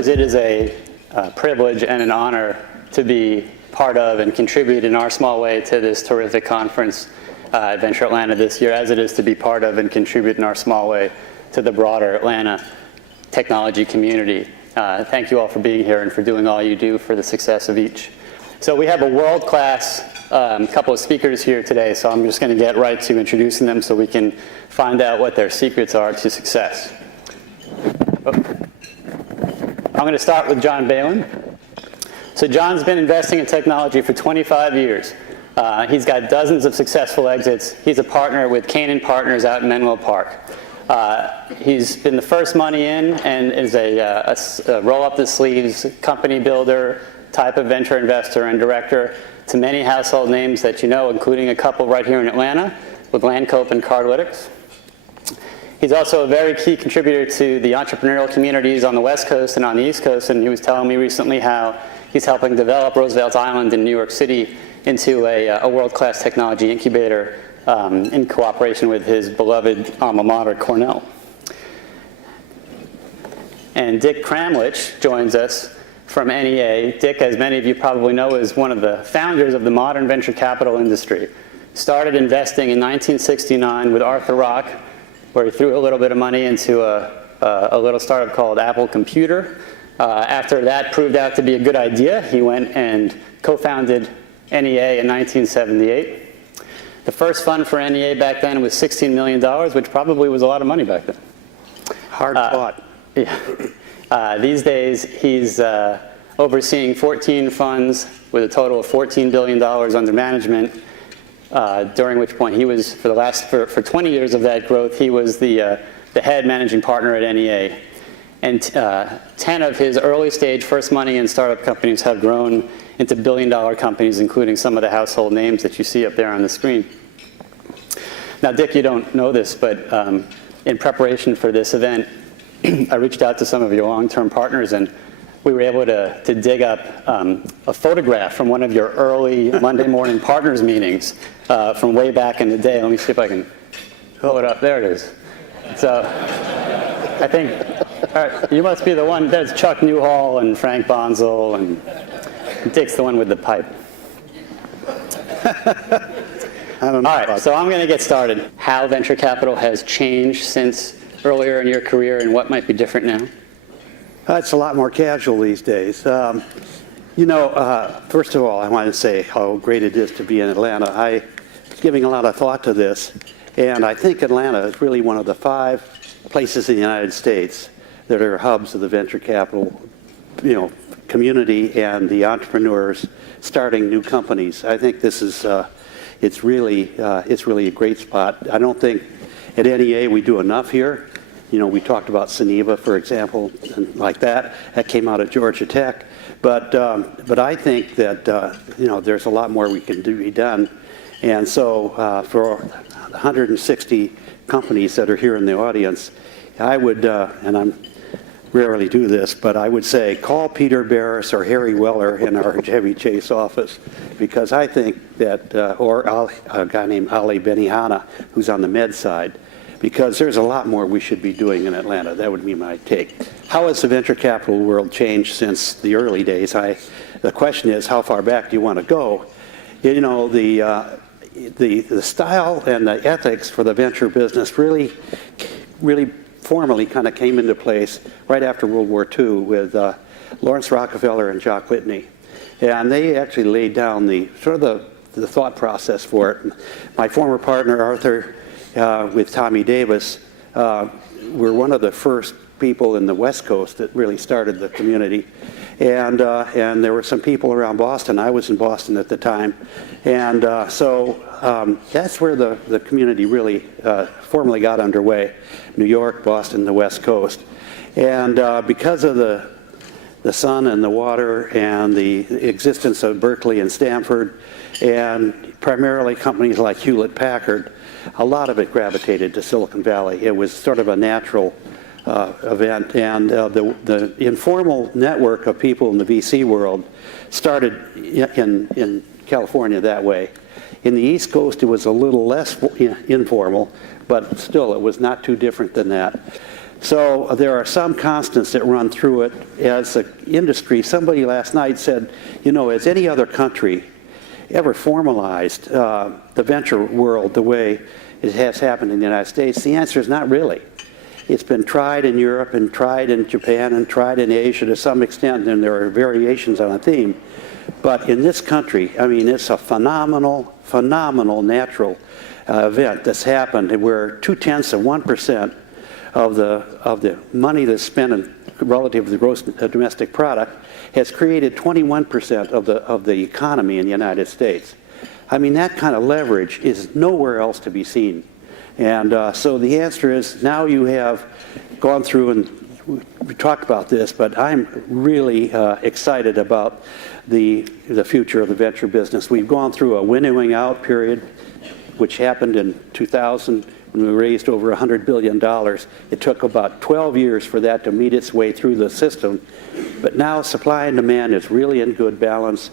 knows, it is a privilege and an honor to be part of and contribute in our small way to this terrific conference at Venture Atlanta this year, as it is to be part of and contribute in our small way to the broader Atlanta technology community. Thank you all for being here and for doing all you do for the success of each. So we have a world-class couple of speakers here today, so I'm just going to get right to introducing them so we can find out what their secrets are to success. I'm going to start with John Balen. So John's been investing in technology for 25 years. He's got dozens of successful exits. He's a partner with Canaan Partners out in Menlo Park. He's been the first money in and is a roll-up-the-sleeves company builder type of venture investor and director to many household names that you know, including a couple right here in Atlanta with Landcope and Cardlytics. He's also a very key contributor to the entrepreneurial communities on the West Coast and on the East Coast, and he was telling me recently how he's helping develop Roosevelt Island in New York City into a world-class technology incubator in cooperation with his beloved alma mater, Cornell. And Dick Kramlich joins us from NEA. Dick, as many of you probably know, is one of the founders of the modern venture capital industry. Started investing in 1969 with Arthur Rock, where he threw a little bit of money into a little startup called Apple Computer. After that proved out to be a good idea, he went and co-founded NEA in 1978. The first fund for NEA back then was $16 million, which probably was a lot of money back then. Hard fought. Yeah. These days, he's overseeing 14 funds with a total of $14 billion under management, during which point he was, for 20 years of that growth, he was the head managing partner at NEA. And 10 of his early stage first money in startup companies have grown into billion-dollar companies, including some of the household names that you see up there on the screen. Now, Dick, you don't know this, but in preparation for this event, I reached out to some of your long-term partners, and we were able to dig up a photograph from one of your early Monday morning partners meetings from way back in the day. Let me see if I can pull it up. There it is. So I think you must be the one. There's Chuck Newhall and Frank Bonzel, and Dick's the one with the pipe. I don't know. All right, so I'm going to get started. How venture capital has changed since earlier in your career and what might be different now? It's a lot more casual these days. You know, first of all, I want to say how great it is to be in Atlanta. I was giving a lot of thought to this, and I think Atlanta is really one of the 5 places in the United States that are hubs of the venture capital, community and the entrepreneurs starting new companies. I think this is it's really a great spot. I don't think at NEA we do enough here. We talked about Suniva, for example, and like that. That came out of Georgia Tech. But I think that there's a lot more we can be done. And so for 160 companies that are here in the audience, I would, and I'm rarely do this, but I would say call Peter Barris or Harry Weller in our Chevy Chase office, because I think that, or a guy named Ali Benihana, who's on the med side, because there's a lot more we should be doing in Atlanta. That would be my take. How has the venture capital world changed since the early days? The question is, how far back do you want to go? The style and the ethics for the venture business really formally kind of came into place right after World War II with Lawrence Rockefeller and Jock Whitney. And they actually laid down the thought process for it. My former partner, Arthur, with Tommy Davis, were one of the first people in the West Coast that really started the community. And there were some people around Boston. I was in Boston at the time. And so that's where the community really formally got underway. New York, Boston, the West Coast. And because of the sun and the water and the existence of Berkeley and Stanford, and primarily companies like Hewlett-Packard, a lot of it gravitated to Silicon Valley. It was sort of a natural event, and the informal network of people in the VC world started in California that way. In the East Coast, it was a little less informal, but still, it was not too different than that. So there are some constants that run through it as an industry. Somebody last night said, you know, has any other country ever formalized the venture world the way it has happened in the United States? The answer is not really. It's been tried in Europe and tried in Japan and tried in Asia to some extent, and there are variations on a theme. But in this country, I mean, it's a phenomenal natural event that's happened where 0.2% of the money that's spent in relative to the gross domestic product has created 21% of the economy in the United States. I mean, that kind of leverage is nowhere else to be seen. And so the answer is, now you have gone through, and we talked about this, but I'm really excited about the future of the venture business. We've gone through a winnowing out period, which happened in 2000 when we raised over $100 billion. It took about 12 years for that to meet its way through the system. But now supply and demand is really in good balance.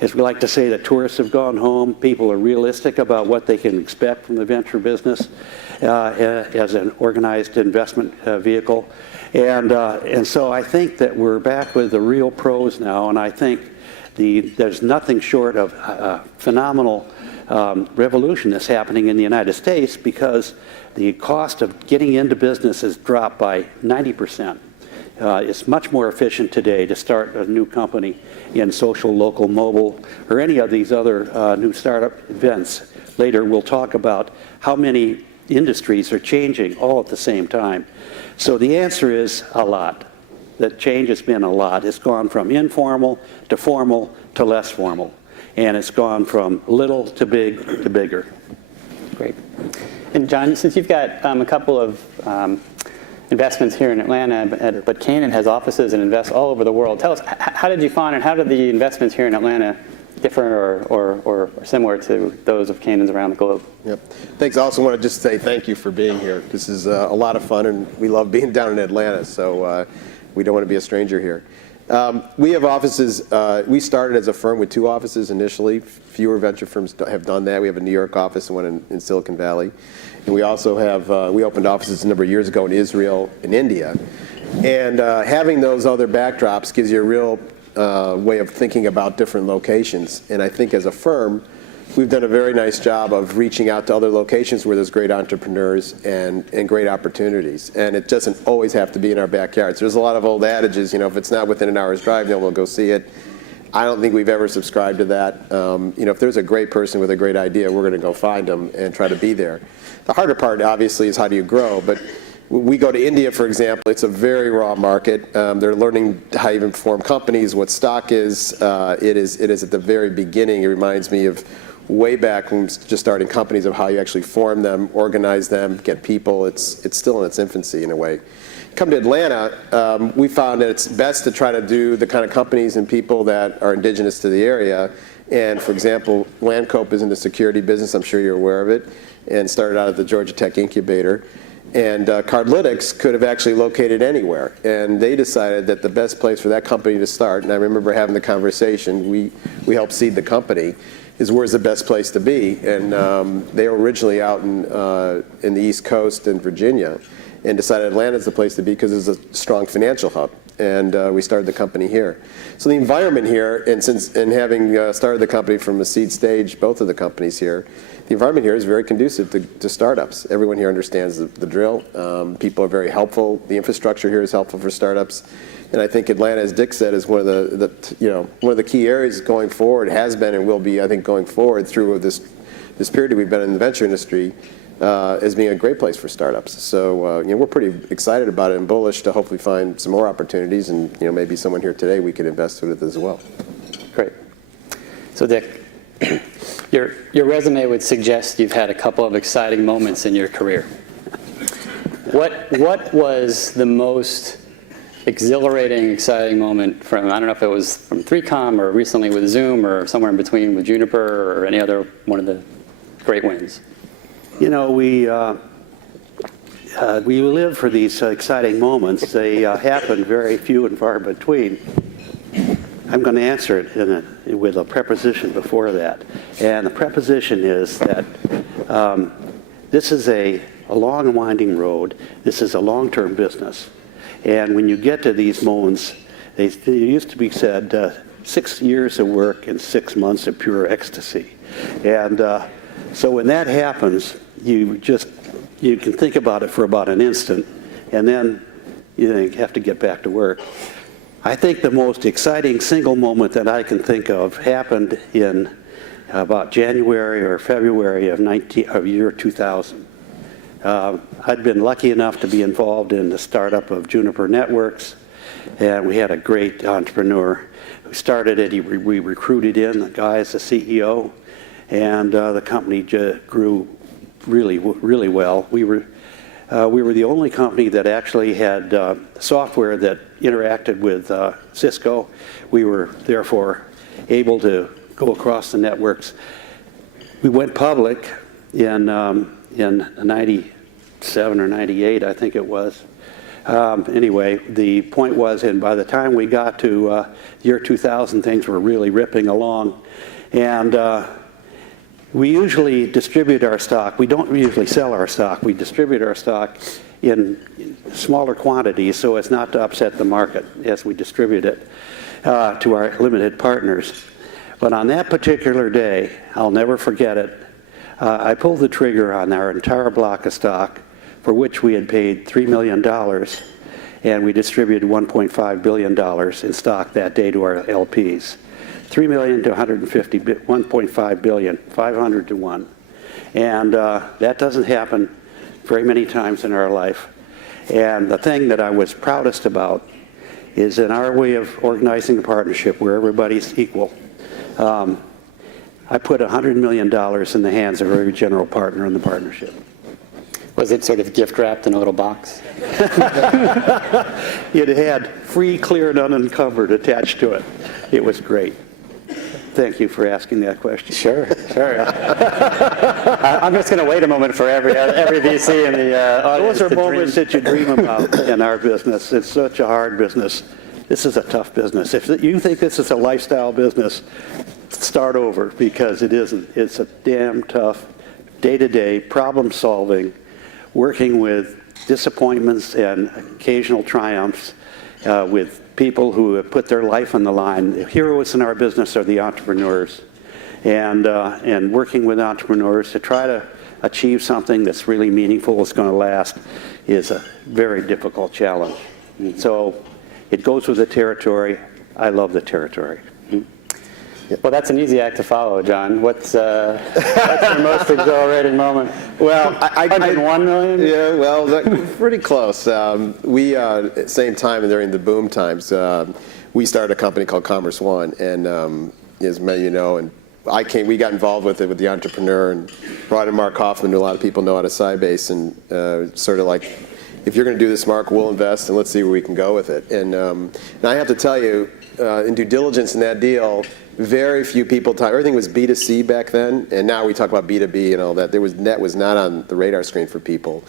As we like to say, the tourists have gone home. People are realistic about what they can expect from the venture business as an organized investment vehicle. And so I think that we're back with the real pros now, and I think there's nothing short of phenomenal revolution that's happening in the United States, because the cost of getting into business has dropped by 90%. It's much more efficient today to start a new company in social, local, mobile, or any of these other new startup events. Later we'll talk about how many industries are changing all at the same time. So the answer is a lot. The change has been a lot. It's gone from informal to formal to less formal. And it's gone from little to big to bigger. Great. And John, since you've got a couple of investments here in Atlanta, but Canaan has offices and invests all over the world. Tell us, how did you find, and how did the investments here in Atlanta differ or similar to those of Canaan's around the globe? Yep. Thanks. I also want to just say thank you for being here. This is a lot of fun, and we love being down in Atlanta, so we don't want to be a stranger here. We have offices. We started as a firm with 2 offices initially. Fewer venture firms have done that. We have a New York office and one in Silicon Valley. And we also have, we opened offices a number of years ago in Israel and India. And having those other backdrops gives you a real way of thinking about different locations. And I think as a firm, we've done a very nice job of reaching out to other locations where there's great entrepreneurs and great opportunities. And it doesn't always have to be in our backyards. There's a lot of old adages, you know, if it's not within an hour's drive, then we'll go see it. I don't think we've ever subscribed to that. You know, if there's a great person with a great idea, we're going to go find them and try to be there. The harder part, obviously, is how do you grow. But we go to India, for example. It's a very raw market. They're learning how to even form companies, what stock is. It is at the very beginning. It reminds me of way back when we just starting companies, of how you actually form them, organize them, get people. It's still in its infancy in a way. Come to Atlanta, we found that it's best to try to do the kind of companies and people that are indigenous to the area. And for example, Landcope is in the security business. I'm sure you're aware of it, and started out at the Georgia Tech Incubator. And Cardlytics could have actually located anywhere. And they decided that the best place for that company to start, and I remember having the conversation, we helped seed the company, is where's the best place to be. And they were originally out in the East Coast in Virginia, and decided Atlanta's the place to be because it's a strong financial hub. And we started the company here. So the environment here, and having started the company from a seed stage, both of the companies here, the environment here is very conducive to startups. Everyone here understands the drill. People are very helpful. The infrastructure here is helpful for startups. And I think Atlanta, as Dick said, is one of the key areas going forward, has been and will be, I think, going forward through this period we've been in the venture industry, as being a great place for startups. So we're pretty excited about it and bullish to hopefully find some more opportunities, and maybe someone here today we could invest with as well. Great. So Dick, your resume would suggest you've had a couple of exciting moments in your career. What was the most exhilarating, exciting moment from, I don't know if it was from 3Com or recently with Zoom or somewhere in between with Juniper or any other one of the great wins? You know, we live for these exciting moments. They happen very few and far between. I'm going to answer it with a preposition before that. And the preposition is that this is a a long and winding road. This is a long-term business. And when you get to these moments, it used to be said, 6 years of work and 6 months of pure ecstasy. And so when that happens, you can think about it for about an instant, and then you have to get back to work. I think the most exciting single moment that I can think of happened in about January or February of year 2000. I'd been lucky enough to be involved in the startup of Juniper Networks, and we had a great entrepreneur who started it. We recruited in the guy as the CEO, and the company grew really, really well. We were the only company that actually had software that interacted with Cisco. We were therefore able to go across the networks. We went public in 97 or 98, I think it was. Anyway, the point was, and by the time we got to year 2000, things were really ripping along. And we usually distribute our stock. We don't usually sell our stock. We distribute our stock in smaller quantities so as not to upset the market as we distribute it to our limited partners. But on that particular day, I'll never forget it, I pulled the trigger on our entire block of stock, for which we had paid $3 million, and we distributed $1.5 billion in stock that day to our LPs. 3 million to 1.5 billion, 500 to 1. And that doesn't happen very many times in our life. And the thing that I was proudest about is in our way of organizing a partnership where everybody's equal. I put $100 million in the hands of every general partner in the partnership. Was it sort of gift wrapped in a little box? It had free, clear, and unencumbered attached to it. It was great. Thank you for asking that question. Sure. I'm just going to wait a moment for every VC in the audience. Those are moments that you dream about in our business. It's such a hard business. This is a tough business. If you think this is a lifestyle business, start over, because it isn't. It's a damn tough, day-to-day problem solving, working with disappointments and occasional triumphs with people who have put their life on the line. The heroes in our business are the entrepreneurs, and working with entrepreneurs to try to achieve something that's really meaningful, that's going to last, is a very difficult challenge. So it goes with the territory. I love the territory. Well, that's an easy act to follow, John. What's your most exhilarating moment? Well, I 101 million? Yeah, well, pretty close. We, at the same time, during the boom times, we started a company called Commerce One, and as many of you know, and we got involved with it with the entrepreneur and brought in Mark Hoffman, who a lot of people know out of Sybase, and sort of like, if you're going to do this, Mark, we'll invest, and let's see where we can go with it. And I have to tell you, in due diligence in that deal, very few people everything was B2C back then, and now we talk about B2B and all that. Net was not on the radar screen for people.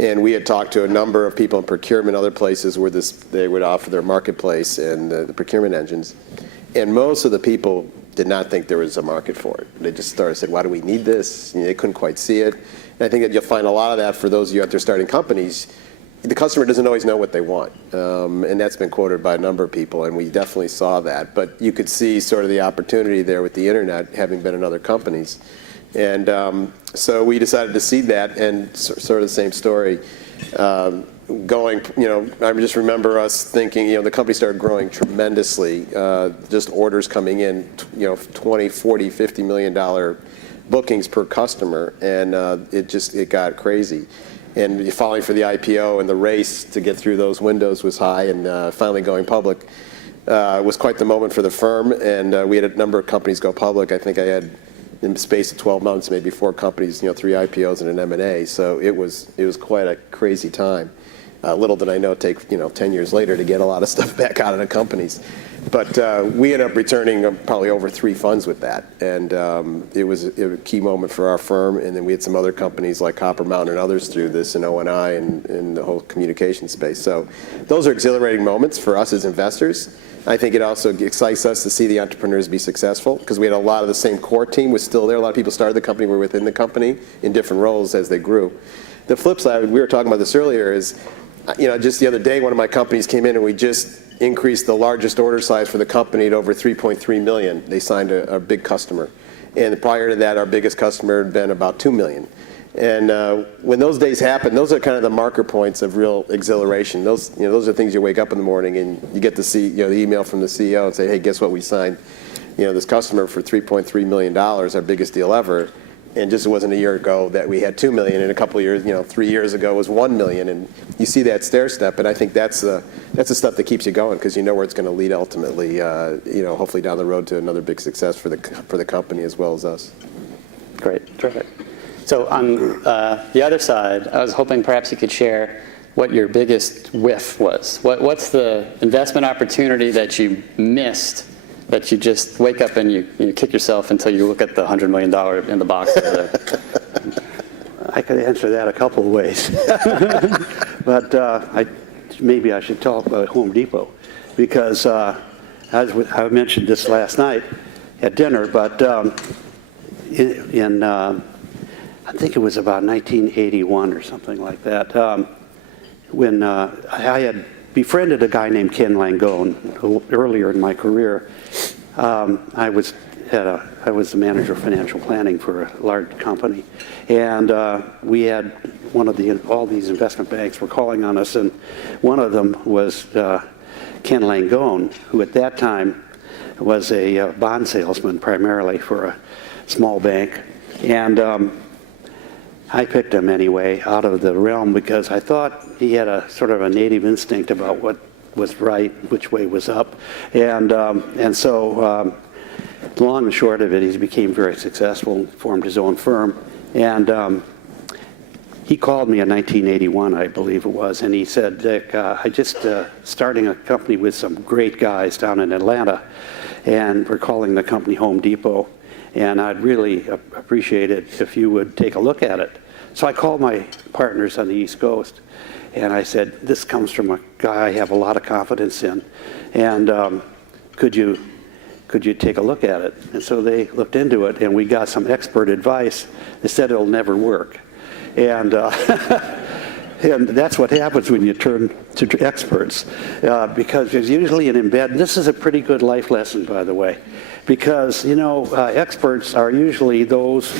And we had talked to a number of people in procurement, other places where they would offer their marketplace and the procurement engines. And most of the people did not think there was a market for it. They just said, why do we need this? They couldn't quite see it. And I think that you'll find a lot of that for those of you out there starting companies. The customer doesn't always know what they want, and that's been quoted by a number of people, and we definitely saw that. But you could see sort of the opportunity there with the internet, having been in other companies. And so we decided to seed that, and sort of the same story. I just remember us thinking, the company started growing tremendously, just orders coming in, $20, $40, $50 million bookings per customer, and it got crazy. And filing for the IPO and the race to get through those windows was high, and finally going public was quite the moment for the firm. And we had a number of companies go public. I think I had, in the space of 12 months, maybe 4 companies, 3 IPOs and an M&A. So it was quite a crazy time. Little did I know it'd take 10 years later to get a lot of stuff back out of the companies. But we ended up returning probably over 3 funds with that, and it was a key moment for our firm. And then we had some other companies like Copper Mountain and others through this, and O&I, and the whole communication space. So those are exhilarating moments for us as investors. I think it also excites us to see the entrepreneurs be successful, because we had a lot of the same core team was still there. A lot of people started the company, were within the company in different roles as they grew. The flip side, we were talking about this earlier, is, just the other day, one of my companies came in and we just increased the largest order size for the company at over 3.3 million. They signed a big customer. And prior to that, our biggest customer had been about 2 million. And when those days happen, those are kind of the marker points of real exhilaration. Those are things you wake up in the morning and you get to see, the email from the CEO and say, hey, guess what, we signed, this customer for $3.3 million, our biggest deal ever. And just it wasn't a year ago that we had 2 million, and a couple of years, 3 years ago was 1 million. And you see that stair step, and I think that's the stuff that keeps you going, because you know where it's going to lead ultimately, hopefully down the road to another big success for the company as well as us. Great, terrific. So on the other side, I was hoping perhaps you could share what your biggest whiff was. What's the investment opportunity that you missed, that you just wake up and you kick yourself until you look at the $100 million in the box over there? I could answer that a couple of ways. But maybe I should talk about Home Depot, because I mentioned this last night at dinner, but I think it was about 1981 or something like that, when I had befriended a guy named Ken Langone earlier in my career. I was the manager of financial planning for a large company, and we had all these investment banks were calling on us, and one of them was Ken Langone, who at that time was a bond salesman primarily for a small bank, and I picked him anyway out of the realm because I thought he had a sort of a native instinct about what was right, which way was up, and so the long and short of it, he became very successful, formed his own firm, and he called me in 1981, I believe it was, and he said, Dick, I just starting a company with some great guys down in Atlanta, and we're calling the company Home Depot, and I'd really appreciate it if you would take a look at it. So I called my partners on the East Coast, and I said, this comes from a guy I have a lot of confidence in, and could you take a look at it? And so they looked into it, and we got some expert advice. They said it'll never work. And and that's what happens when you turn to experts, because there's usually an embed. This is a pretty good life lesson, by the way, because experts are usually those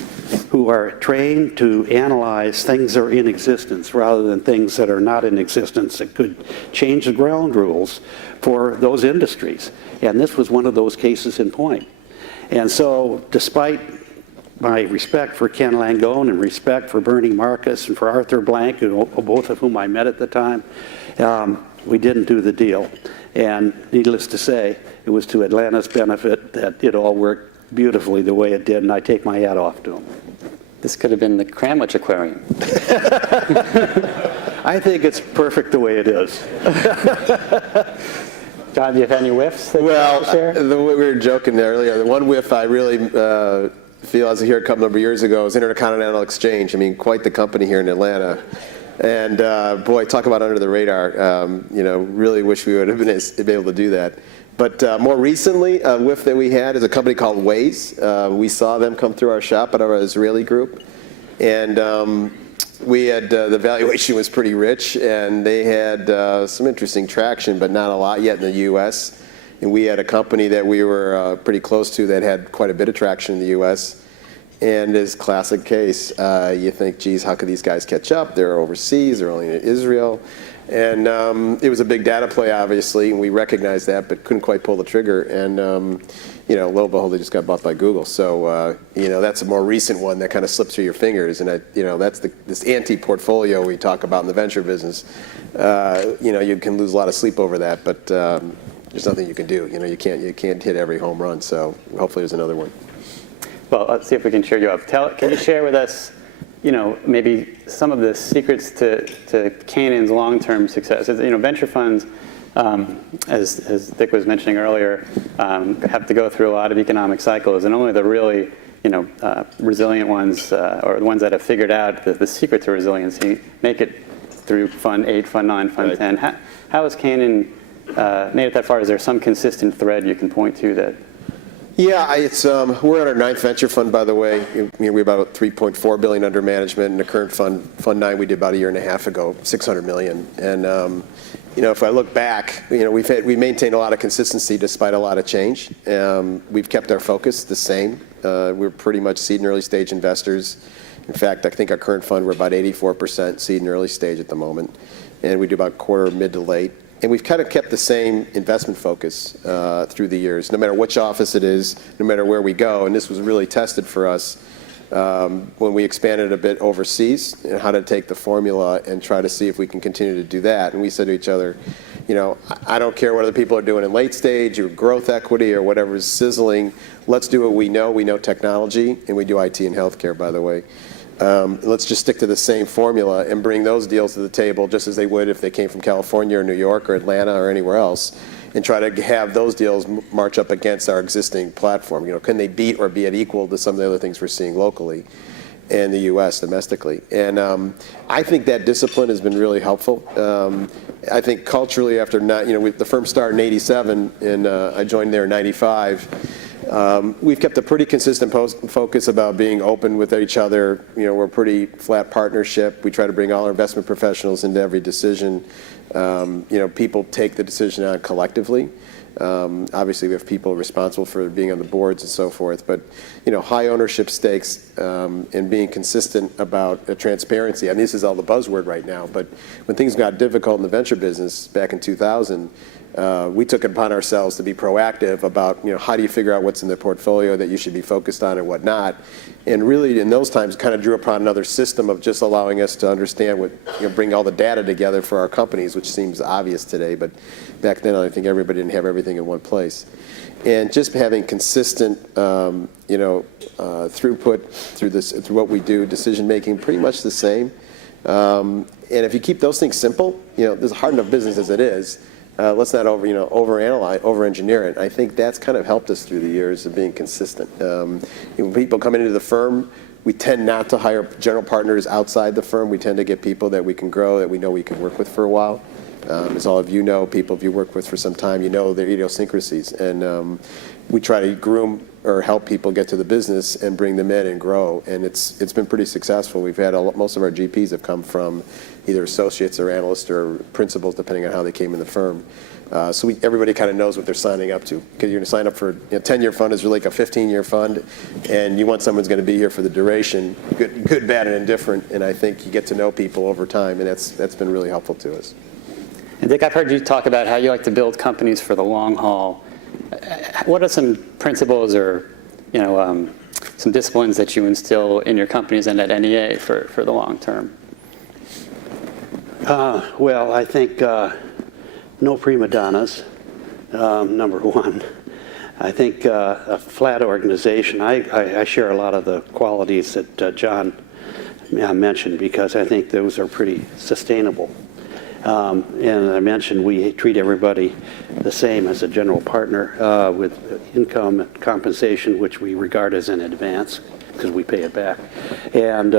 who are trained to analyze things that are in existence rather than things that are not in existence that could change the ground rules for those industries. And this was one of those cases in point. And so, despite my respect for Ken Langone and respect for Bernie Marcus and for Arthur Blank, both of whom I met at the time, we didn't do the deal. And needless to say, it was to Atlanta's benefit that it all worked beautifully the way it did, and I take my hat off to him. This could have been the Cranwich Aquarium. I think it's perfect the way it is. John, do you have any whiffs that you want to share? We were joking earlier. The one whiff I really feel, as I heard a couple of years ago, is Intercontinental Exchange. I mean, quite the company here in Atlanta. And boy, talk about under the radar. Really wish we would have been able to do that. But more recently, a whiff that we had is a company called Waze. We saw them come through our shop at our Israeli group. And we had, the valuation was pretty rich, and they had some interesting traction, but not a lot yet in the U.S. And we had a company that we were pretty close to that had quite a bit of traction in the U.S. And as classic case, you think, geez, how could these guys catch up? They're overseas, they're only in Israel. And it was a big data play, obviously, and we recognized that, but couldn't quite pull the trigger. And lo and behold, they just got bought by Google. So that's a more recent one that kind of slipped through your fingers. And that's this anti-portfolio we talk about in the venture business. You can lose a lot of sleep over that, but there's nothing you can do. You can't hit every home run. So hopefully there's another one. Well, let's see if we can cheer you up. Can you share with us, maybe some of the secrets to Canaan's long-term success? Venture funds, as Dick was mentioning earlier, have to go through a lot of economic cycles, and only the really, resilient ones, or the ones that have figured out the secret to resiliency, make it through Fund 8, Fund 9, Fund Right. 10. How has Canaan made it that far? Is there some consistent thread you can point to that? Yeah, we're on our 9th venture fund, by the way. We have about $3.4 billion under management. In the current fund, Fund 9, we did about a year and a half ago, $600 million. And if I look back, we maintained a lot of consistency despite a lot of change. We've kept our focus the same. We're pretty much seed and early stage investors. In fact, I think our current fund, we're about 84% seed and early stage at the moment. And we do about quarter mid to late. And we've kind of kept the same investment focus through the years, no matter which office it is, no matter where we go. And this was really tested for us when we expanded a bit overseas, and how to take the formula and try to see if we can continue to do that. And we said to each other, I don't care what other people are doing in late stage or growth equity or whatever is sizzling. Let's do what we know. We know technology, and we do IT and healthcare, by the way. Let's just stick to the same formula and bring those deals to the table just as they would if they came from California or New York or Atlanta or anywhere else, and try to have those deals march up against our existing platform. Can they beat or be at equal to some of the other things we're seeing locally in the U.S. domestically? And I think that discipline has been really helpful. I think culturally, after the firm started in '87 and I joined there in '95. We've kept a pretty consistent focus about being open with each other. We're a pretty flat partnership. We try to bring all our investment professionals into every decision. People take the decision on collectively. Obviously, we have people responsible for being on the boards and so forth. But high ownership stakes and being consistent about transparency. I mean, this is all the buzzword right now. But when things got difficult in the venture business back in 2000. We took it upon ourselves to be proactive about, how do you figure out what's in the portfolio that you should be focused on and whatnot. And really, in those times, kind of drew upon another system of just allowing us to understand bring all the data together for our companies, which seems obvious today. But back then, I think everybody didn't have everything in one place. And just having consistent, throughput through what we do, decision making, pretty much the same. And if you keep those things simple, there's a hard enough business as it is. Let's not over-engineer it. I think that's kind of helped us through the years of being consistent. When people come into the firm, we tend not to hire general partners outside the firm. We tend to get people that we can grow, that we know we can work with for a while. As all of you know, people if you work with for some time, their idiosyncrasies. And we try to groom or help people get to the business and bring them in and grow. And it's been pretty successful. We've had most of our GPs have come from either associates or analysts or principals, depending on how they came in the firm. So everybody kind of knows what they're signing up to. Because you're going to sign up for a 10-year fund is really like a 15-year fund, and you want someone's going to be here for the duration, good, bad, and indifferent. And I think you get to know people over time, and that's been really helpful to us. And Dick, I've heard you talk about how you like to build companies for the long haul. What are some principles or, some disciplines that you instill in your companies and at NEA for the long term? Well, I think no prima donnas, number one. I think a flat organization. I share a lot of the qualities that John mentioned because I think those are pretty sustainable. And I mentioned we treat everybody the same as a general partner with income and compensation, which we regard as an advance because we pay it back, and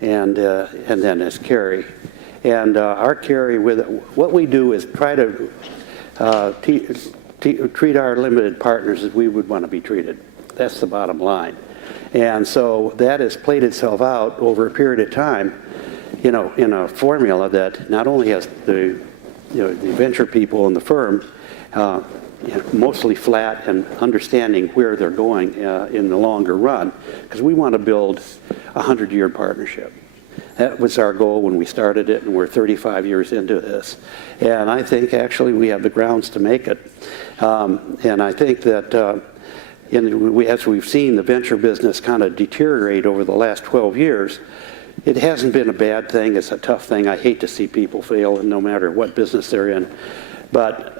then as carry. And our carry what we do is try to treat our limited partners as we would want to be treated. That's the bottom line. And so that has played itself out over a period of time, in a formula that not only has the venture people in the firm mostly flat and understanding where they're going in the longer run, because we want to build a 100-year partnership. That was our goal when we started it, and we're 35 years into this. And I think actually we have the grounds to make it. And I think that as we've seen the venture business kind of deteriorate over the last 12 years, it hasn't been a bad thing. It's a tough thing. I hate to see people fail, and no matter what business they're in. But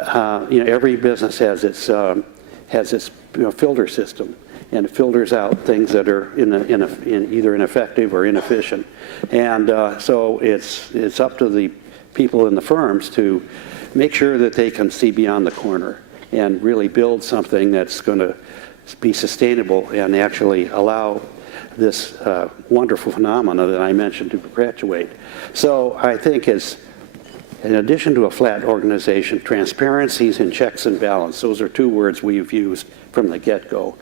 every business has its filter system, and it filters out things that are either ineffective or inefficient. And so it's up to the people in the firms to make sure that they can see beyond the corner and really build something that's going to be sustainable and actually allow this wonderful phenomena that I mentioned to perpetuate. So I think as in addition to a flat organization, transparencies and checks and balance. Those are two words we've used from the get-go.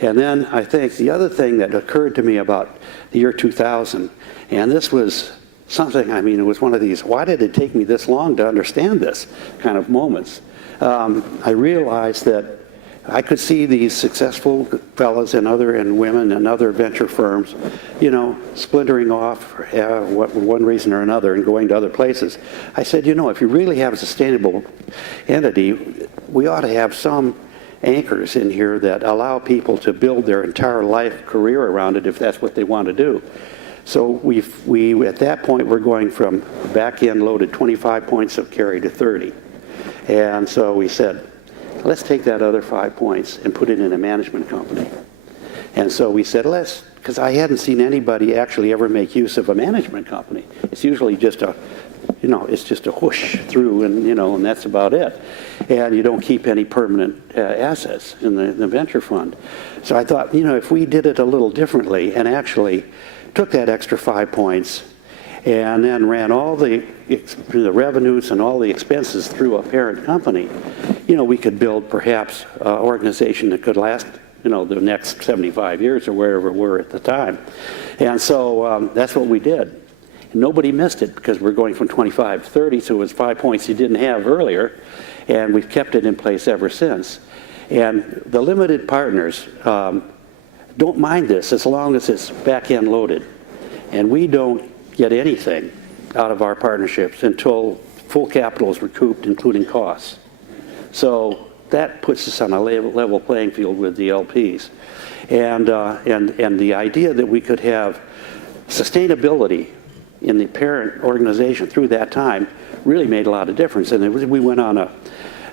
And then I think the other thing that occurred to me about the year 2000, and this was something, I mean, it was one of these, why did it take me this long to understand this kind of moments? I realized that I could see these successful fellas and women and other venture firms, you know, splintering off for one reason or another and going to other places. I said, you know, if you really have a sustainable entity, we ought to have some anchors in here that allow people to build their entire life career around it if that's what they want to do. So we at that point, we're going from back-end loaded 25 points of carry to 30. And so we said, let's take that other 5 points and put it in a management company. And so we said, because I hadn't seen anybody actually ever make use of a management company. It's usually just it's just a whoosh through and that's about it. And you don't keep any permanent assets in the venture fund. So I thought, if we did it a little differently and actually took that extra 5 points and then ran all the revenues and all the expenses through a parent company, we could build perhaps an organization that could last, the next 75 years or wherever we're at the time. And so that's what we did. And nobody missed it because we're going from 25 to 30, so it was 5 points you didn't have earlier, and we've kept it in place ever since. And the limited partners don't mind this as long as it's back-end loaded. And we don't get anything out of our partnerships until full capital is recouped, including costs. So that puts us on a level playing field with the LPs. And the idea that we could have sustainability in the parent organization through that time really made a lot of difference. And we went on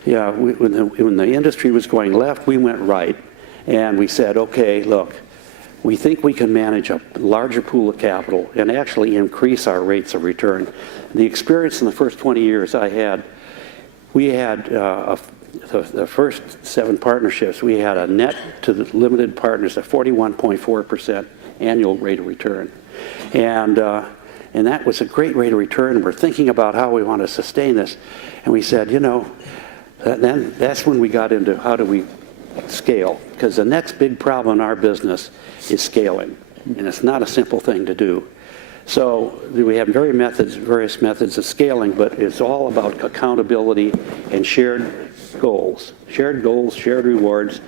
when the industry was going left, we went right. And we said, okay, look, we think we can manage a larger pool of capital and actually increase our rates of return. The experience in the first 20 years we had the first 7 partnerships, we had a net to the limited partners of 41.4% annual rate of return. And that was a great rate of return. We're thinking about how we want to sustain this. And we said, then that's when we got into how do we scale, because the next big problem in our business is scaling, and it's not a simple thing to do. So we have various methods of scaling, but it's all about accountability and shared goals, shared rewards.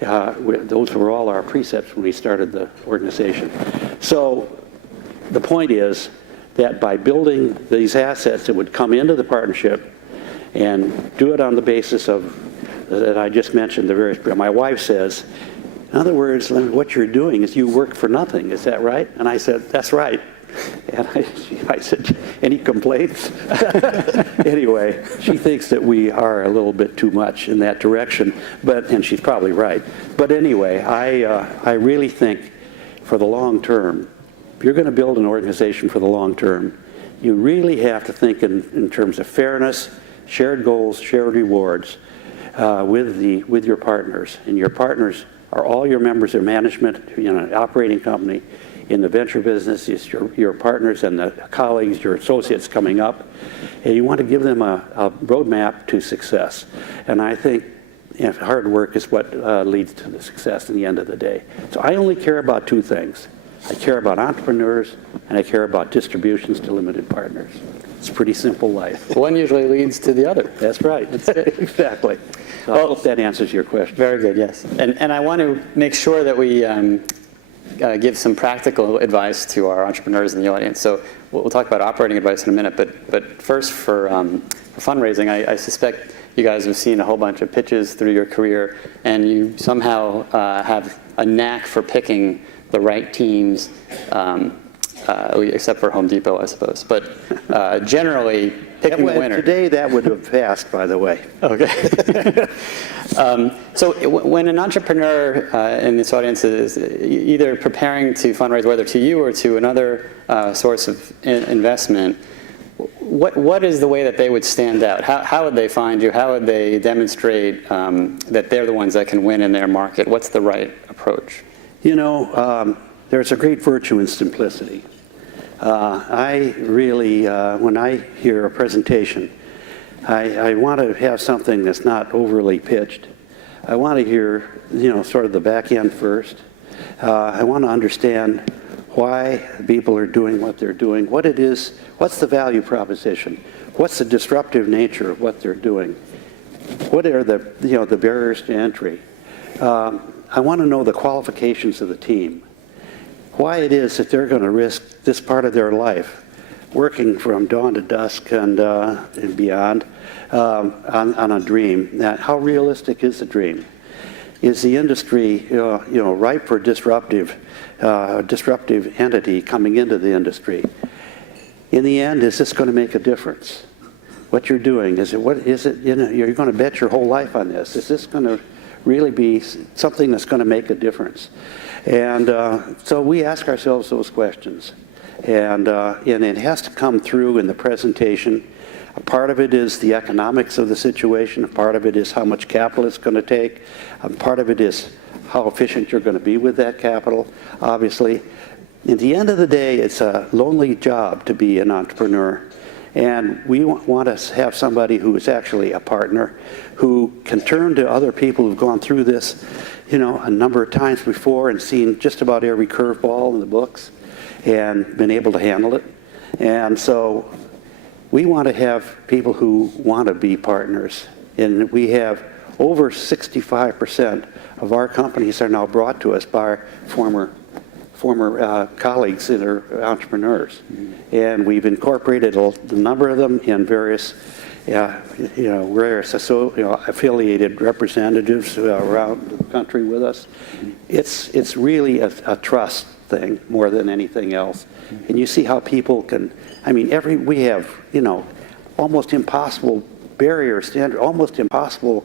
Those were all our precepts when we started the organization. So the point is that by building these assets that would come into the partnership and do it on the basis of that I just mentioned, my wife says, in other words, what you're doing is you work for nothing. Is that right? And I said, that's right. And I said, any complaints? Anyway, she thinks that we are a little bit too much in that direction, and she's probably right. But anyway, I really think for the long term, if you're going to build an organization for the long term, you really have to think in terms of fairness, shared goals, shared rewards, with your partners. And your partners are all your members of management, an operating company. In the venture business, it's your partners and the colleagues, your associates coming up. And you want to give them a roadmap to success. And I think hard work is what leads to the success in the end of the day. So I only care about 2 things. I care about entrepreneurs, and I care about distributions to limited partners. It's a pretty simple life. One usually leads to the other. That's right. That's it. Exactly. So I hope that answers your question. Very good, yes. And I want to make sure that we give some practical advice to our entrepreneurs in the audience. So we'll talk about operating advice in a minute, but first for fundraising, I suspect you guys have seen a whole bunch of pitches through your career, and you somehow have a knack for picking the right teams, except for Home Depot, I suppose. But generally, picking the winner. Today, that would have passed, by the way. Okay. So when an entrepreneur in this audience is either preparing to fundraise, whether to you or to another source of investment, what is the way that they would stand out? How would they find you? How would they demonstrate that they're the ones that can win in their market? What's the right approach? There's a great virtue in simplicity. I really, when I hear a presentation, I want to have something that's not overly pitched. I want to hear, sort of the back end first. I want to understand why people are doing what they're doing, what it is, what's the value proposition, what's the disruptive nature of what they're doing, what are the barriers to entry. I want to know the qualifications of the team, why it is that they're going to risk this part of their life, working from dawn to dusk and beyond on a dream. Now, how realistic is the dream? Is the industry ripe for disruptive entity coming into the industry? In the end, is this going to make a difference? What you're doing, you're going to bet your whole life on this. Is this going to really be something that's going to make a difference? And so we ask ourselves those questions. And it has to come through in the presentation. A part of it is the economics of the situation. A part of it is how much capital it's going to take. A part of it is how efficient you're going to be with that capital, obviously. At the end of the day, it's a lonely job to be an entrepreneur. And we want to have somebody who is actually a partner, who can turn to other people who've gone through this, a number of times before and seen just about every curveball in the books and been able to handle it. And so we want to have people who want to be partners. And we have over 65% of our companies are now brought to us by our former colleagues that are entrepreneurs. And we've incorporated a number of them in various affiliated representatives around the country with us. It's really a trust thing more than anything else. And you see how people can, we have, almost impossible barriers, almost impossible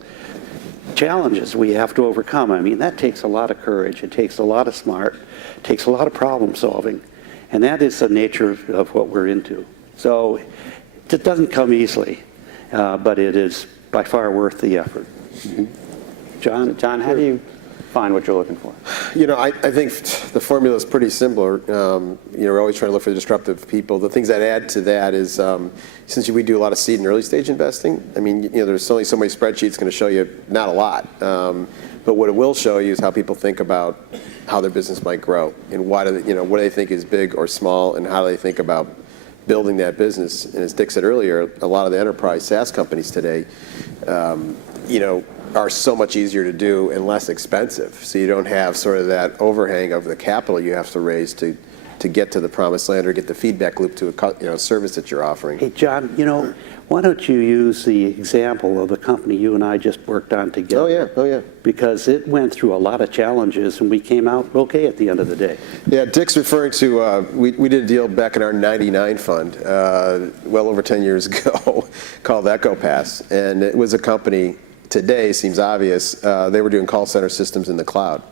challenges we have to overcome. That takes a lot of courage. It takes a lot of smart. It takes a lot of problem solving. And that is the nature of what we're into. So it doesn't come easily, but it is by far worth the effort. John, how do you find what you're looking for? I think the formula is pretty similar. We're always trying to look for disruptive people. The things I'd add to that is, since we do a lot of seed and early stage investing, there's only so many spreadsheets going to show you not a lot. But what it will show you is how people think about how their business might grow and what do they think is big or small, and how do they think about building that business. And as Dick said earlier, a lot of the enterprise SaaS companies today, are so much easier to do and less expensive. So you don't have sort of that overhang of the capital you have to raise to get to the promised land or get the feedback loop to a service that you're offering. Hey, John, why don't you use the example of the company you and I just worked on together? Oh, yeah. Because it went through a lot of challenges, and we came out okay at the end of the day. Yeah, Dick's referring to, we did a deal back in our 99 fund, well over 10 years ago, called EchoPass. And it was a company, today seems obvious, they were doing call center systems in the cloud.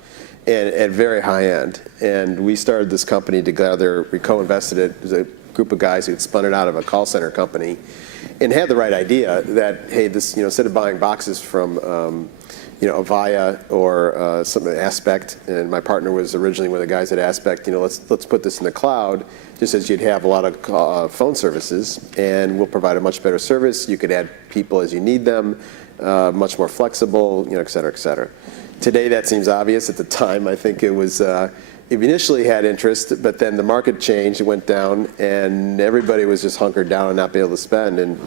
And at very high end. And we started this company together. We co-invested it. It was a group of guys who had spun it out of a call center company and had the right idea that, hey, this, instead of buying boxes from, Avaya or something, Aspect, and my partner was originally one of the guys at Aspect, let's put this in the cloud, just as you'd have a lot of phone services, and we'll provide a much better service. You could add people as you need them, much more flexible, et cetera, et cetera. Today, that seems obvious. At the time, I think it was, it initially had interest, but then the market changed, it went down, and everybody was just hunkered down and not be able to spend. And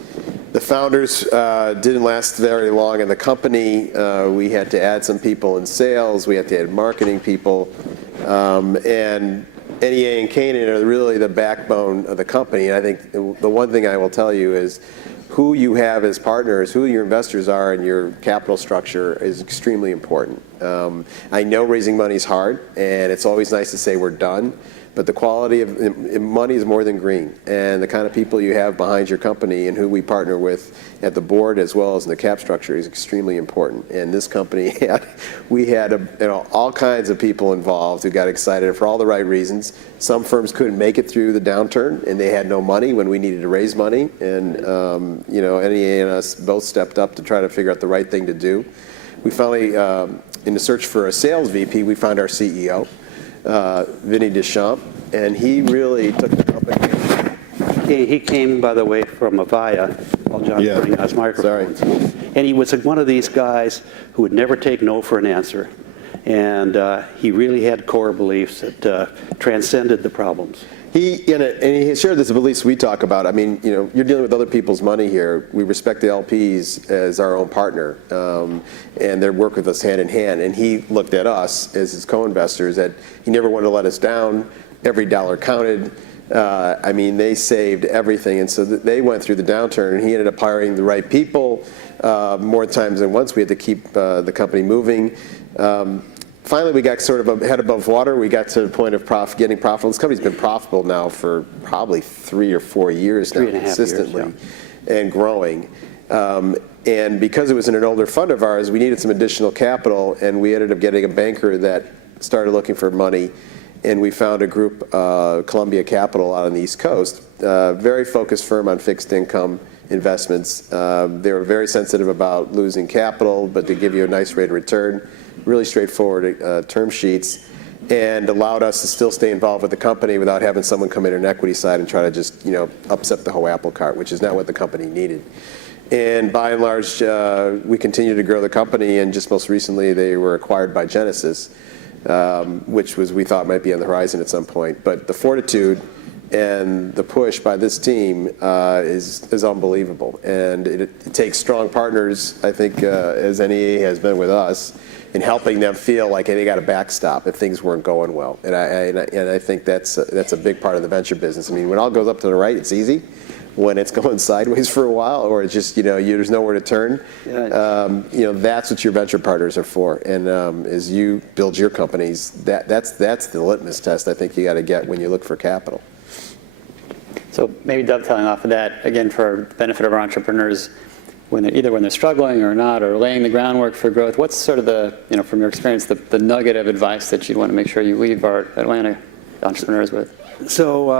the founders didn't last very long in the company. We had to add some people in sales. We had to add marketing people. And NEA and Canaan are really the backbone of the company. And I think the one thing I will tell you is, who you have as partners, who your investors are, and your capital structure is extremely important. I know raising money is hard, and it's always nice to say we're done, but the quality of money is more than green. And the kind of people you have behind your company and who we partner with at the board as well as in the cap structure is extremely important. And this company we had all kinds of people involved who got excited for all the right reasons. Some firms couldn't make it through the downturn, and they had no money when we needed to raise money. And NEA and us both stepped up to try to figure out the right thing to do. We finally, in the search for a sales VP, we found our CEO. Vinny Deschamps, and he really took the company. He came, by the way, from Avaya, John Yeah. putting on his microphones. And he was one of these guys who would never take no for an answer. And he really had core beliefs that transcended the problems. And he shared this beliefs we talk about. I mean, you know, you're dealing with other people's money here. We respect the LPs as our own partner, and they work with us hand in hand. And he looked at us as his co-investors that he never wanted to let us down. Every dollar counted. I mean, they saved everything, and so they went through the downturn. And he ended up hiring the right people more times than once. We had to keep the company moving. Finally, we got sort of head above water. We got to the point of getting profitable. This company's been profitable now for probably 3 or 4 years now, consistently, and growing. And because it was in an older fund of ours, we needed some additional capital, and we ended up getting a banker that started looking for money. And we found a group, Columbia Capital, out on the East Coast, very focused firm on fixed income investments. They were very sensitive about losing capital, but to give you a nice rate of return. Really straightforward term sheets, and allowed us to still stay involved with the company without having someone come in on an equity side and try to just, you know, upset the whole apple cart, which is not what the company needed. And by and large, we continue to grow the company, and just most recently they were acquired by Genesis, which we thought might be on the horizon at some point. But the fortitude and the push by this team is unbelievable, and it takes strong partners, I think, as NEA has been with us, in helping them feel like, hey, they got a backstop if things weren't going well. And I think that's a big part of the venture business. I mean, when all goes up to the right, it's easy. When it's going sideways for a while, or it's just, you know, there's nowhere to turn, you know, that's what your venture partners are for. And as you build your companies, that's the litmus test I think you got to get when you look for capital. So maybe dovetailing off of that, again, for the benefit of our entrepreneurs, when they're struggling or not, or laying the groundwork for growth, what's sort of the, you know, from your experience, the nugget of advice that you'd want to make sure you leave our Atlanta entrepreneurs with? So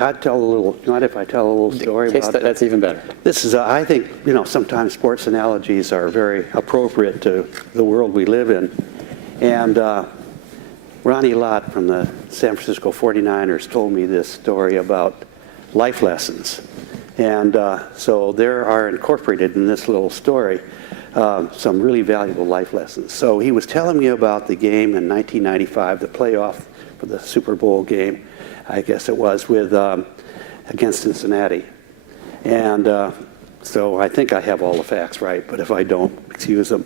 I'd tell a little, mind if I tell a little story about that? That's even better. This is, I think, you know, sometimes sports analogies are very appropriate to the world we live in. And Ronnie Lott from the San Francisco 49ers told me this story about life lessons. And so there are incorporated in this little story some really valuable life lessons. So he was telling me about the game in 1995, the playoff for the Super Bowl game, I guess it was, with against Cincinnati. And so I think I have all the facts right, but if I don't, excuse them.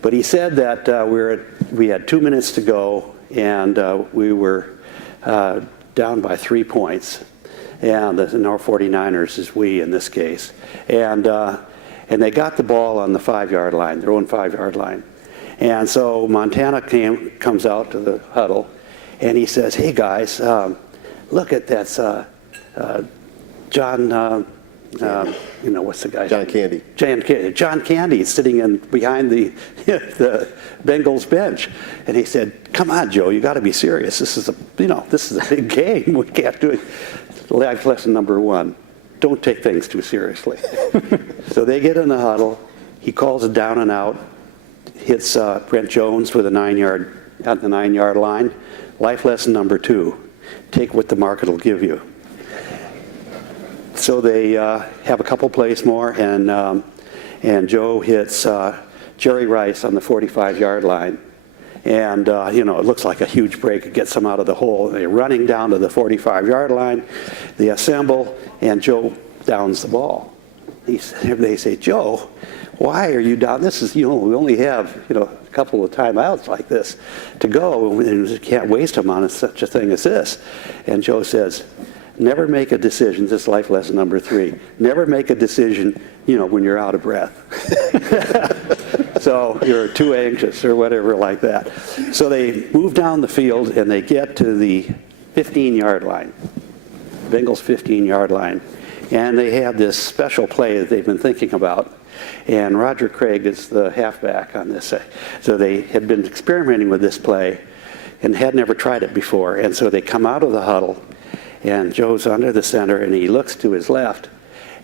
But he said that we had 2 minutes to go, and we were down by 3 points. And our 49ers is we in this case. And they got the ball on the 5-yard line, their own 5-yard line. And so Montana comes out to the huddle, and he says, hey guys, look at that, John, you know, what's the guy's John name? Candy. John Candy is sitting behind the Bengals bench. And he said, come on, Joe, you got to be serious. This is a big game. We can't do it. Life lesson number 1, don't take things too seriously. So they get in the huddle. He calls it down and out, hits Brent Jones with a 9-yard at the 9-yard line. Life lesson number 2, take what the market will give you. So they have a couple plays more, and Joe hits Jerry Rice on the 45-yard line. And, you know, it looks like a huge break. It gets them out of the hole. They're running down to the 45-yard line. They assemble, and Joe downs the ball. They say, Joe, why are you down? This is, you know, we only have, you know, a couple of timeouts like this to go, and we can't waste them on such a thing as this. And Joe says, never make a decision. This is life lesson number 3. Never make a decision, you know, when you're out of breath. So you're too anxious or whatever like that. So they move down the field, and they get to the 15-yard line, Bengals 15-yard line. And they have this special play that they've been thinking about. And Roger Craig is the halfback on this. So they had been experimenting with this play and had never tried it before. And so they come out of the huddle, and Joe's under the center, and he looks to his left.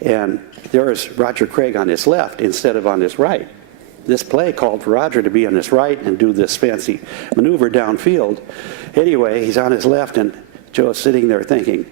And there's Roger Craig on his left instead of on his right. This play called for Roger to be on his right and do this fancy maneuver downfield. Anyway, he's on his left, and Joe's sitting there thinking,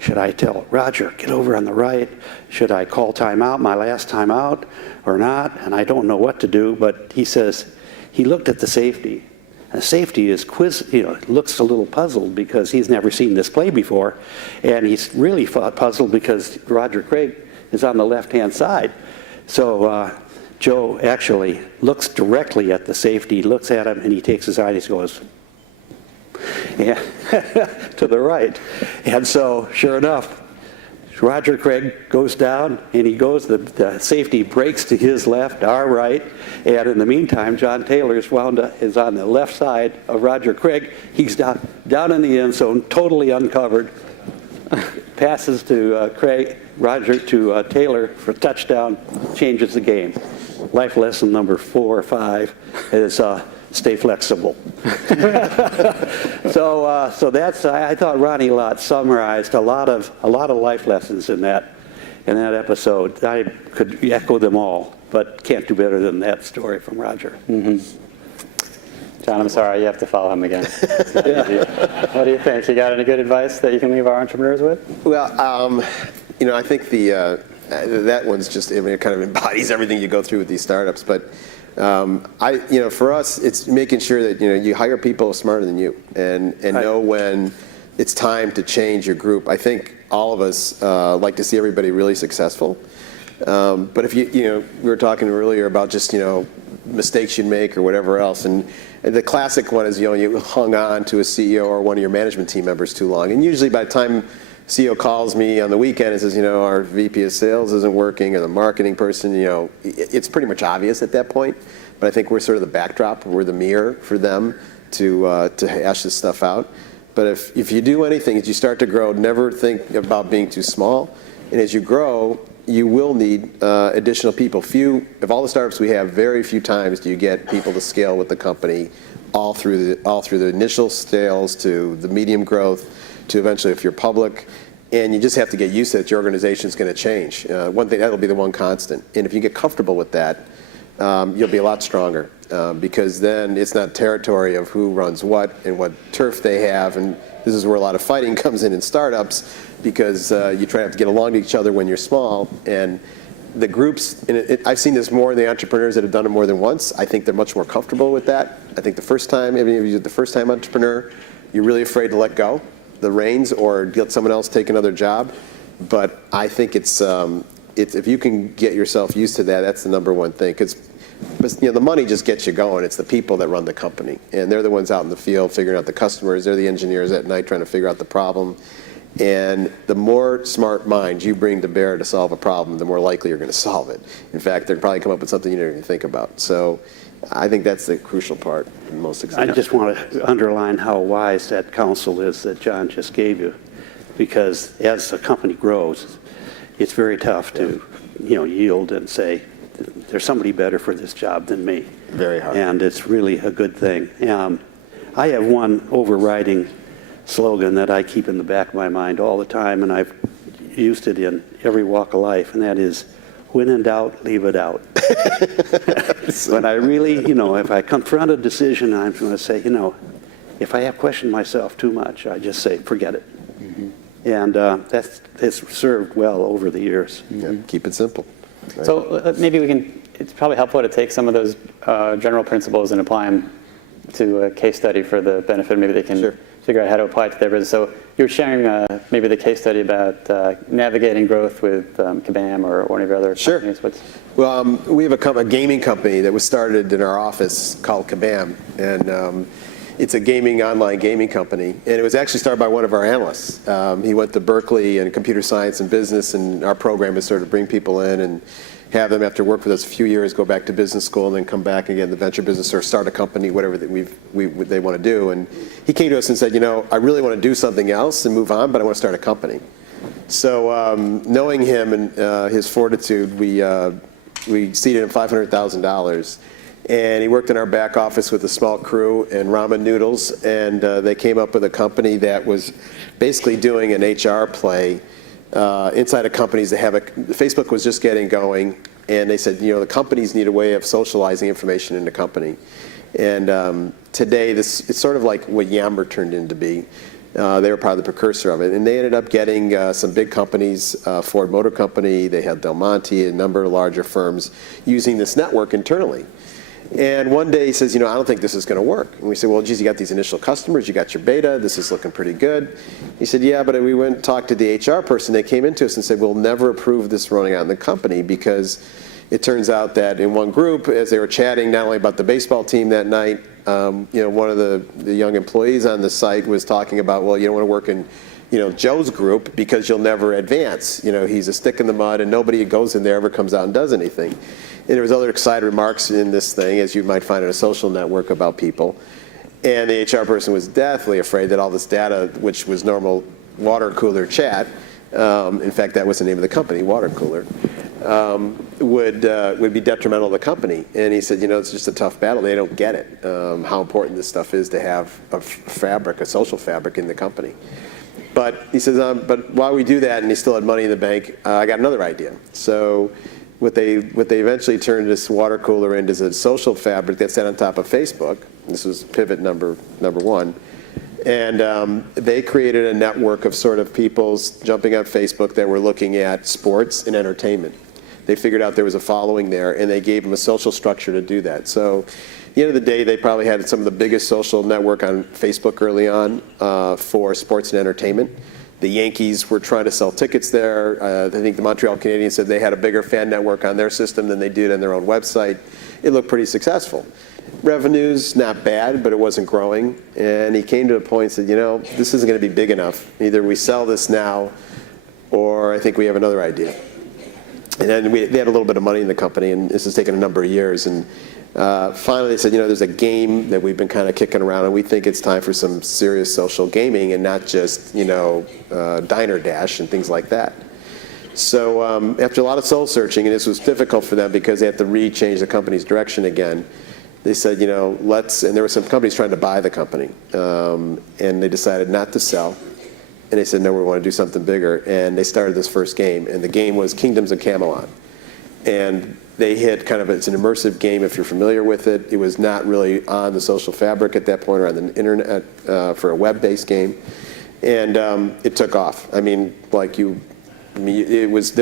should I tell Roger, get over on the right? Should I call timeout, my last timeout, or not? And I don't know what to do, but he says, he looked at the safety. And safety is looks a little puzzled because he's never seen this play before. And he's really puzzled because Roger Craig is on the left-hand side. So Joe actually looks directly at the safety, looks at him, and he takes his eye and he goes, yeah, to the right. And so, sure enough, Roger Craig goes down, and he goes, the safety breaks to his left, our right, and in the meantime, John Taylor is on the left side of Roger Craig. He's down in the end zone, totally uncovered, passes to Taylor for a touchdown, changes the game. Life lesson number 4 or 5 is stay flexible. So that's, I thought Ronnie Lott summarized a lot of life lessons in that episode. I could echo them all, but can't do better than that story from Roger. John, I'm sorry, you have to follow him again. It's not easy. What do you think? You got any good advice that you can leave our entrepreneurs with? Well, I think that one's just, it kind of embodies everything you go through with these startups. But for us, it's making sure that you hire people smarter than you and right. Know when it's time to change your group. I think all of us like to see everybody really successful. But if we were talking earlier about just mistakes you'd make or whatever else, and the classic one is you hung on to a CEO or one of your management team members too long, and usually by the time CEO calls me on the weekend and says, our VP of sales isn't working, or the marketing person, it's pretty much obvious at that point. But I think we're sort of the backdrop, we're the mirror for them to hash this stuff out. But if you do anything, as you start to grow, never think about being too small. And as you grow, you will need additional people. Of all the startups we have, very few times do you get people to scale with the company, all through the initial sales to the medium growth, to eventually if you're public, and you just have to get used to it. Your organization is going to change. One thing, that'll be the one constant. And if you get comfortable with that, you'll be a lot stronger because then it's not territory of who runs what and what turf they have. And this is where a lot of fighting comes in startups because you try to have to get along to each other when you're small. And the groups, I've seen this more in the entrepreneurs that have done it more than once. I think they're much more comfortable with that. I think the first time entrepreneur, you're really afraid to let go the reins or let someone else take another job. But I think it's if you can get yourself used to that, that's the number one thing. Because the money just gets you going. It's the people that run the company, and they're the ones out in the field figuring out the customers. They're the engineers at night trying to figure out the problem. And the more smart minds you bring to bear to solve a problem, the more likely you're going to solve it. In fact, they'll probably come up with something you didn't even think about. So I think that's the crucial part in most examples. I just want to underline how wise that counsel is that John just gave you, because as the company grows, it's very tough to yield and say, there's somebody better for this job than me. Very hard. And it's really a good thing. I have one overriding slogan that I keep in the back of my mind all the time, and I've used it in every walk of life, and that is, when in doubt, leave it out. When I really, if I confront a decision, I'm going to say, if I have questioned myself too much, I just say, forget it. Mm-hmm. And that's served well over the years. Yeah, keep it simple. Right. So maybe it's probably helpful to take some of those general principles and apply them to a case study for the benefit. Maybe they can figure out how to apply it to their business. So you were sharing maybe the case study about navigating growth with Kabam or one of your other companies. Well, we have a gaming company that was started in our office called Kabam, and it's a online gaming company, and it was actually started by one of our analysts. He went to Berkeley and computer science and business, and our program is sort of bring people in and have them, after work with us a few years, go back to business school and then come back again to venture business or start a company, whatever that they want to do. And he came to us and said, I really want to do something else and move on, but I want to start a company. So knowing him and his fortitude, we seeded him $500,000. And he worked in our back office with a small crew and ramen noodles, and they came up with a company that was basically doing an HR play inside of companies that Facebook was just getting going, and they said, the companies need a way of socializing information in the company. And today, it's sort of like what Yammer turned into be. They were part of the precursor of it. And they ended up getting some big companies, Ford Motor Company, they had Del Monte, a number of larger firms using this network internally. And one day he says, I don't think this is going to work. And we said, well, geez, you got these initial customers, you got your beta, this is looking pretty good. He said, yeah, but we went and talked to the HR person. They came into us and said, we'll never approve this running out in the company, because it turns out that in one group, as they were chatting not only about the baseball team that night, one of the young employees on the site was talking about, well, you don't want to work in Joe's group because you'll never advance. He's a stick in the mud, and nobody who goes in there ever comes out and does anything. And there was other excited remarks in this thing, as you might find in a social network, about people. And the HR person was deathly afraid that all this data, which was normal water cooler chat, in fact, that was the name of the company, Water Cooler, would be detrimental to the company. And he said, it's just a tough battle. They don't get it, how important this stuff is to have a fabric, a social fabric in the company. But he says, but while we do that, and he still had money in the bank, I got another idea. So what they eventually turned this water cooler into is a social fabric that sat on top of Facebook. This was pivot number one. And they created a network of sort of people jumping on Facebook that were looking at sports and entertainment. They figured out there was a following there, and they gave them a social structure to do that. So at the end of the day, they probably had some of the biggest social network on Facebook early on for sports and entertainment. The Yankees were trying to sell tickets there. I think the Montreal Canadiens said they had a bigger fan network on their system than they did on their own website. It looked pretty successful. Revenues, not bad, but it wasn't growing. And he came to a point and said, this isn't going to be big enough. Either we sell this now, or I think we have another idea. And then they had a little bit of money in the company, and this has taken a number of years. And finally they said, there's a game that we've been kind of kicking around, and we think it's time for some serious social gaming and not just, Diner Dash and things like that. So after a lot of soul searching, and this was difficult for them because they had to change the company's direction again, they said, and there were some companies trying to buy the company, and they decided not to sell. And they said, no, we want to do something bigger. And they started this first game, and the game was Kingdoms of Camelot. And they hit it's an immersive game if you're familiar with it. It was not really on the social fabric at that point or on the internet for a web-based game. And it took off. they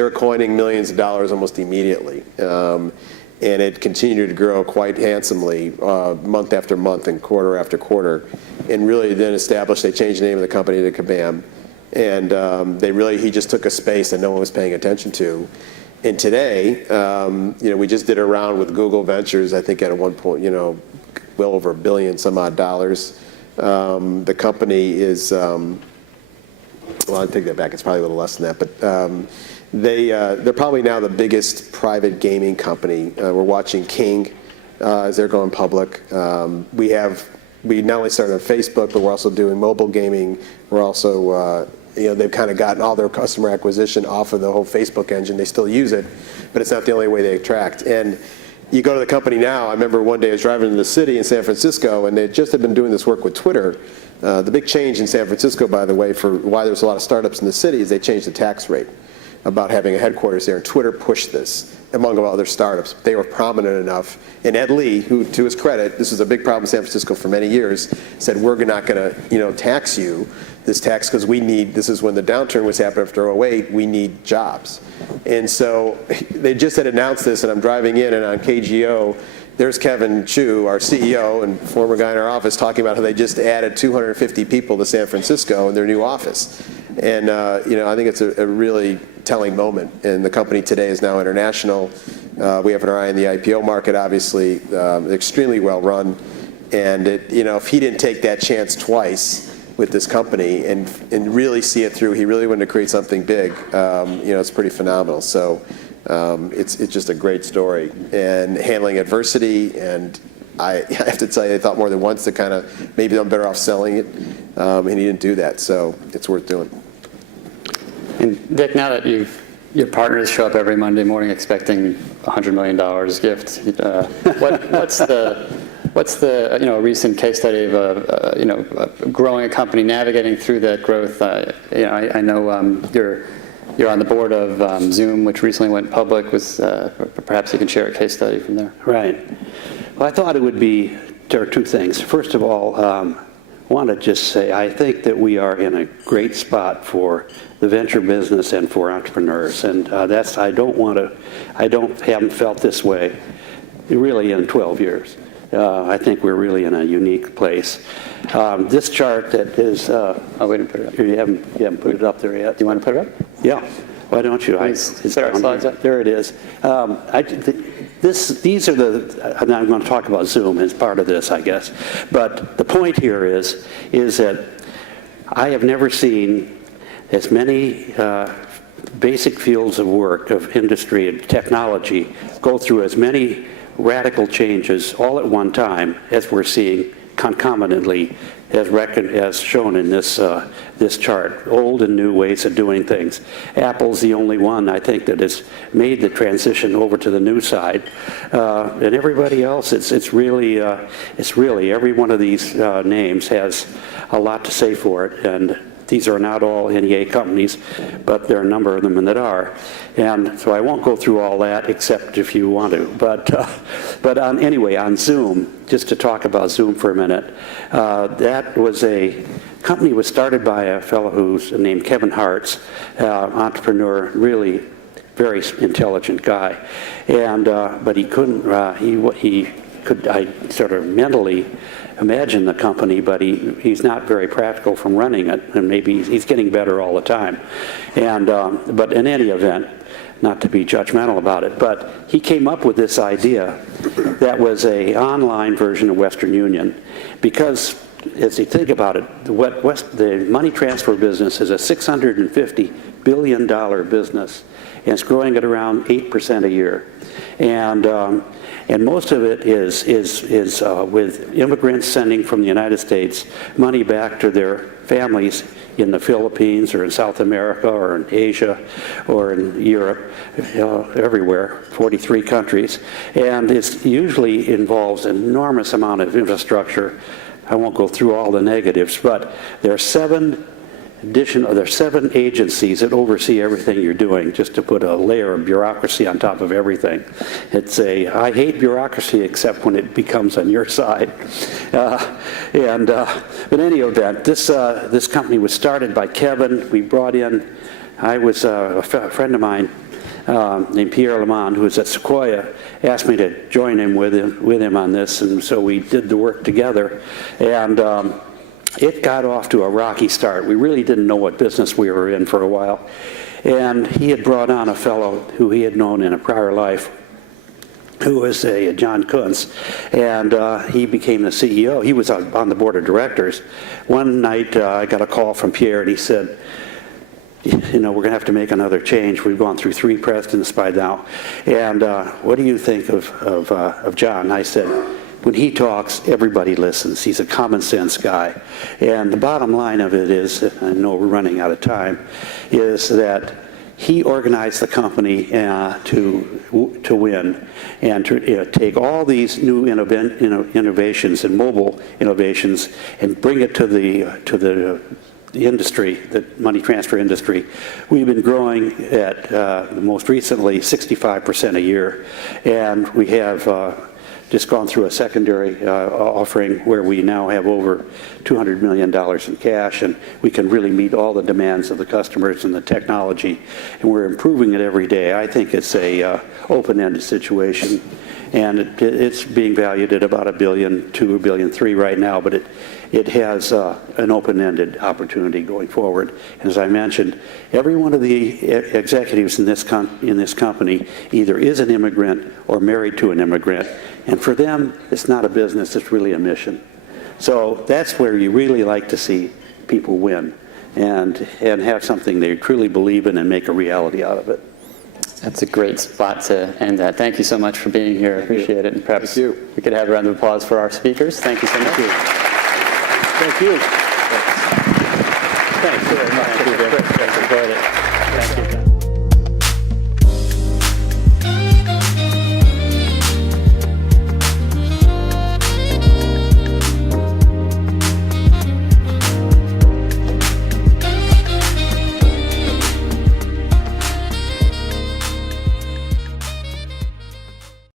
were coining millions of dollars almost immediately. And it continued to grow quite handsomely month after month and quarter after quarter. And really then they changed the name of the company to Kabam. And he just took a space that no one was paying attention to. And today, we just did a round with Google Ventures, I think at one point, well over $1 billion some odd dollars. The company is, well, I take that back, it's probably a little less than that, but they're probably now the biggest private gaming company. We're watching King as they're going public. We not only started on Facebook, but we're also doing mobile gaming. We're also, they've kind of gotten all their customer acquisition off of the whole Facebook engine. They still use it, but it's not the only way they attract. And you go to the company now. I remember one day I was driving to the city in San Francisco, and they just had been doing this work with Twitter. The big change in San Francisco, by the way, for why there's a lot of startups in the city is they changed the tax rate about having a headquarters there. And Twitter pushed this among other startups. They were prominent enough. And Ed Lee, who, to his credit, this was a big problem in San Francisco for many years, said, we're not going to, tax you this tax because this is when the downturn was happening after 2008, we need jobs. And so they just had announced this, and I'm driving in, and on KGO, there's Kevin Chu, our CEO and former guy in our office, talking about how they just added 250 people to San Francisco in their new office. And I think it's a really telling moment. And the company today is now international. We have our eye on the IPO market, obviously, extremely well run. And if he didn't take that chance twice with this company and really see it through, he really wanted to create something big. It's pretty phenomenal. So it's just a great story. And handling adversity, and I have to tell you, I thought more than once that kind of maybe I'm better off selling it, and he didn't do that. So it's worth doing. And Vic, now that your partners show up every Monday morning expecting $100 million gift, what's the recent case study of growing a company, navigating through that growth? I know you're on the board of Zoom, which recently went public. Perhaps you can share a case study from there. Right. Well, I thought there are two things. First of all, want to just say I think that we are in a great spot for the venture business and for entrepreneurs, and haven't felt this way really in 12 years. I think we're really in a unique place. This chart that is, Oh, we didn't put it up. you haven't put it up there yet. Do you want to put it up? Yeah, why don't you? Please put our slides up. There it is. These are and I'm going to talk about Zoom as part of this, I guess. But the point here is that I have never seen as many basic fields of work, of industry and technology, go through as many radical changes all at one time as we're seeing concomitantly, as shown in this chart. Old and new ways of doing things. Apple's the only one, I think, that has made the transition over to the new side. And everybody else, it's really every one of these names has a lot to say for it. And these are not all NEA companies, but there are a number of them that are. And so I won't go through all that, except if you want to. But anyway, on Zoom, just to talk about Zoom for a minute, that was a company was started by a fellow who's named Kevin Hartz, entrepreneur, really very intelligent guy. And but he couldn't, I sort of mentally imagine the company, but he's not very practical from running it, and maybe he's getting better all the time. And but in any event, not to be judgmental about it, but he came up with this idea that was an online version of Western Union, because as you think about it, the money transfer business is a $650 billion business, and it's growing at around 8% a year. And most of it is with immigrants sending from the United States money back to their families in the Philippines or in South America or in Asia or in Europe, everywhere, 43 countries. And it usually involves an enormous amount of infrastructure. I won't go through all the negatives, but there are seven agencies that oversee everything you're doing, just to put a layer of bureaucracy on top of everything. I hate bureaucracy except when it becomes on your side. But in any event, this company was started by Kevin. We brought in, a friend of mine named Pierre Lemond, who was at Sequoia, asked me to join him with him on this, and so we did the work together. And it got off to a rocky start. We really didn't know what business we were in for a while. And he had brought on a fellow who he had known in a prior life, who was John Kuntz, and he became the CEO. He was on the board of directors. One night I got a call from Pierre, and he said, we're going to have to make another change. We've gone through 3 presidents by now. And what do you think of John? And I said, when he talks, everybody listens. He's a common sense guy. And the bottom line of it is, I know we're running out of time, is that he organized the company to win and to take all these new innovations and mobile innovations and bring it to the industry, the money transfer industry. We've been growing at most recently 65% a year, and we have just gone through a secondary offering where we now have over $200 million in cash, and we can really meet all the demands of the customers and the technology, and we're improving it every day. I think it's a open-ended situation, and it's being valued at about $1.2 billion, $1.3 billion right now, but it has an open-ended opportunity going forward. And as I mentioned, every one of the executives in this company either is an immigrant or married to an immigrant, and for them, it's not a business, it's really a mission. So that's where you really like to see people win and have something they truly believe in and make a reality out of it. That's a great spot to end at. Thank you so much for being here. I appreciate it. And perhaps we could have a round of applause for our speakers. Thank you so much. Thank you.